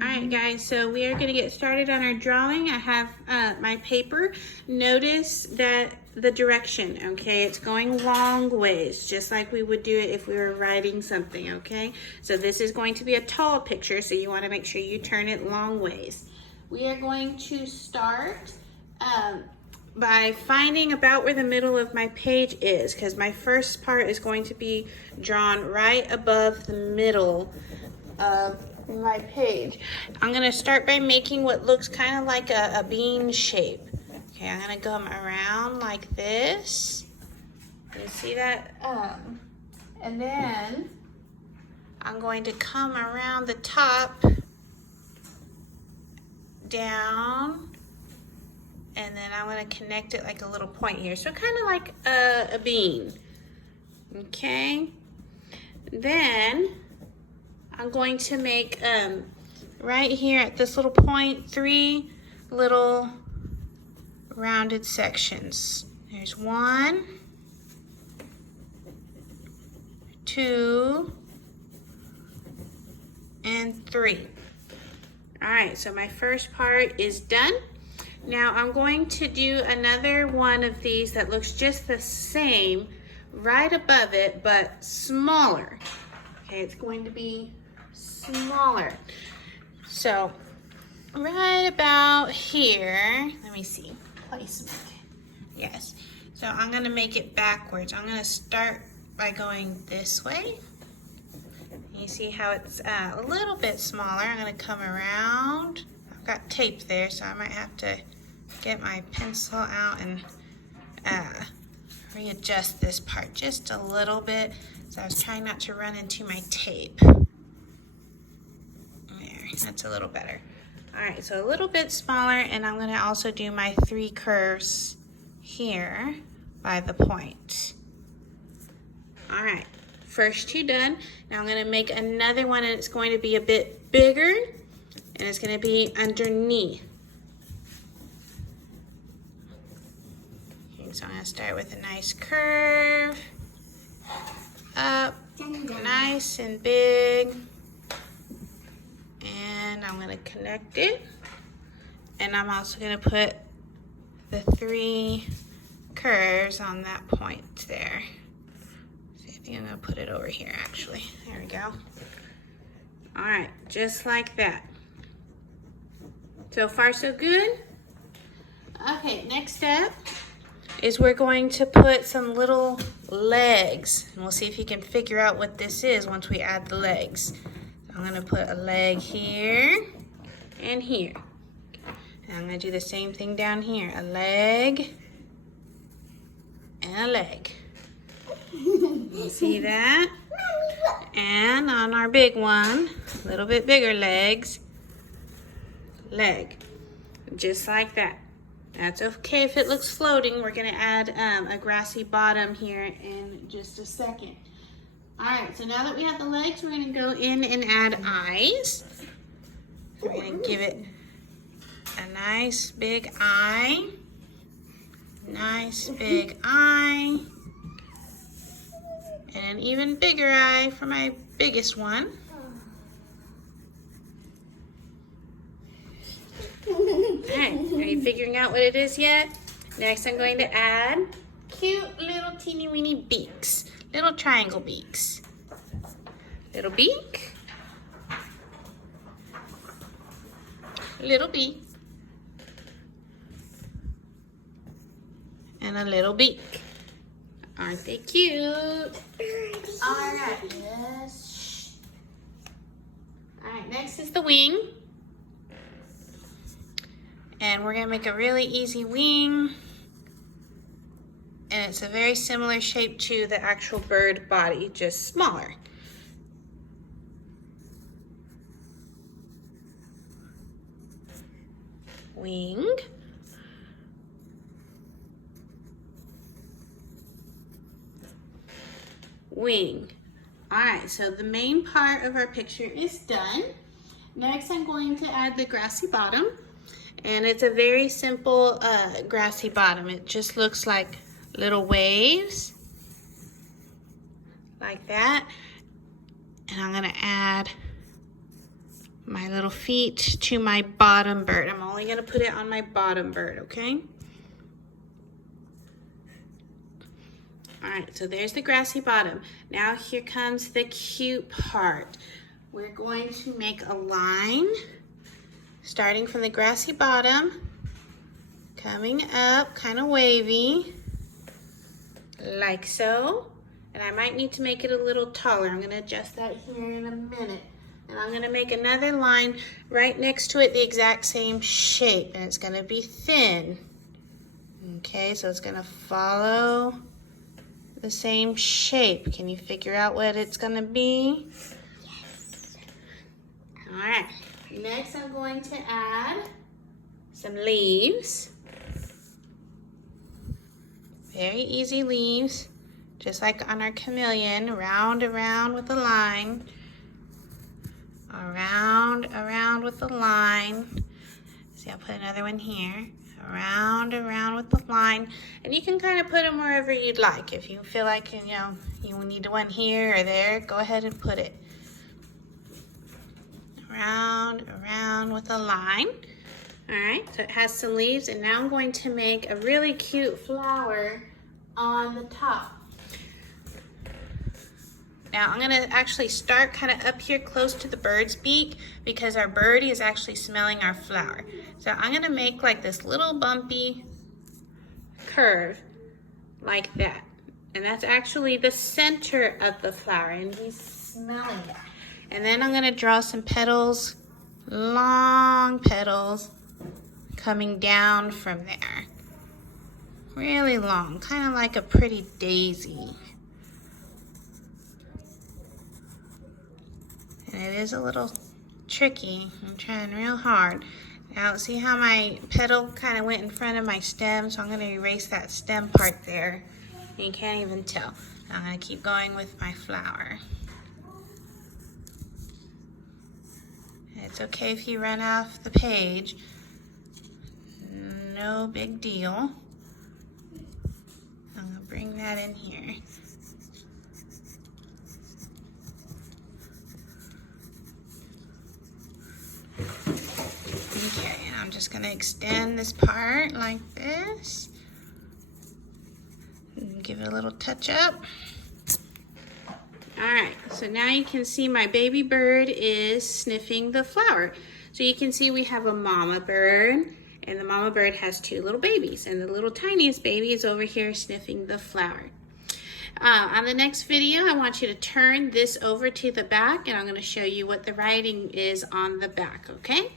All right, guys, so we are going to get started on our drawing. I have my paper. Notice that the direction, okay? It's going long ways, just like we would do it if we were writing something, okay? So this is going to be a tall picture, so you want to make sure you turn it long ways. We are going to start by finding about where the middle of my page is, because my first part is going to be drawn right above the middle of my page. I'm gonna start by making what looks kind of like a bean shape. Okay, I'm gonna come around like this. You see that? And then I'm going to come around the top, down, and then I'm gonna connect it like a little point here. So kind of like a bean. Okay. Then I'm going to make, right here at this little point, 3 little rounded sections. There's 1, 2, and 3. All right, so my first part is done. Now I'm going to do another one of these that looks just the same right above it, but smaller. Okay, it's going to be smaller. So right about here, let me see, placement. Yes, so I'm gonna make it backwards. I'm gonna start by going this way. You see how it's a little bit smaller. I'm gonna come around. I've got tape there, so I might have to get my pencil out and readjust this part just a little bit. So I was trying not to run into my tape. That's a little better. All right, so a little bit smaller, and I'm gonna also do my 3 curves here by the point. All right, first 2 done. Now I'm gonna make another one, and it's going to be a bit bigger, and it's gonna be underneath. Okay, so I'm gonna start with a nice curve, up, nice and big. And I'm gonna connect it. And I'm also gonna put the 3 curves on that point there. So I think I'm gonna put it over here actually. There we go. All right, just like that. So far so good. Okay, next step is we're going to put some little legs. And we'll see if you can figure out what this is once we add the legs. I'm gonna put a leg here and here. And I'm gonna do the same thing down here. A leg and a leg. You see that? And on our big one, a little bit bigger legs, leg. Just like that. That's okay if it looks floating. We're gonna add a grassy bottom here in just a second. All right, so now that we have the legs, we're gonna go in and add eyes. We're gonna give it a nice big eye. Nice big eye. And an even bigger eye for my biggest one. All right, are you figuring out what it is yet? Next, I'm going to add cute little teeny weeny beaks. Little triangle beaks. Little beak. Little beak. And a little beak. Aren't they cute? All right. Yes. All right, next is the wing. And we're gonna make a really easy wing. And it's a very similar shape to the actual bird body, just smaller. Wing. Wing. All right, so the main part of our picture is done. Next, I'm going to add the grassy bottom. And it's a very simple grassy bottom. It just looks like little waves, like that. And I'm gonna add my little feet to my bottom bird. I'm only gonna put it on my bottom bird, okay? All right, so there's the grassy bottom. Now here comes the cute part. We're going to make a line starting from the grassy bottom, coming up, kind of wavy, like so. And I might need to make it a little taller. I'm gonna adjust that here in a minute. And I'm gonna make another line right next to it the exact same shape, and it's gonna be thin. Okay, so it's gonna follow the same shape. Can you figure out what it's gonna be? Yes. All right, next I'm going to add some leaves. Very easy leaves, just like on our chameleon, round around with a line. Around with the line. See, I'll put another one here. Around with the line. And you can kind of put them wherever you'd like. If you feel like, you need one here or there, go ahead and put it. Around with a line. All right, so it has some leaves, and now I'm going to make a really cute flower on the top. Now I'm gonna actually start kind of up here close to the bird's beak because our birdie is actually smelling our flower. So I'm gonna make like this little bumpy curve like that. And that's actually the center of the flower, and he's smelling it. And then I'm gonna draw some petals, long petals, coming down from there. Really long, kind of like a pretty daisy. And it is a little tricky. I'm trying real hard. Now see how my petal kind of went in front of my stem, so I'm going to erase that stem part there. You can't even tell. I'm going to keep going with my flower. It's okay if you run off the page. No big deal. I'm going to bring that in here. Okay, and I'm just going to extend this part like this. And give it a little touch up. All right, so now you can see my baby bird is sniffing the flower. So you can see we have a mama bird, and the mama bird has two little babies, and the little tiniest baby is over here sniffing the flower. On the next video, I want you to turn this over to the back, and I'm going to show you what the writing is on the back, okay?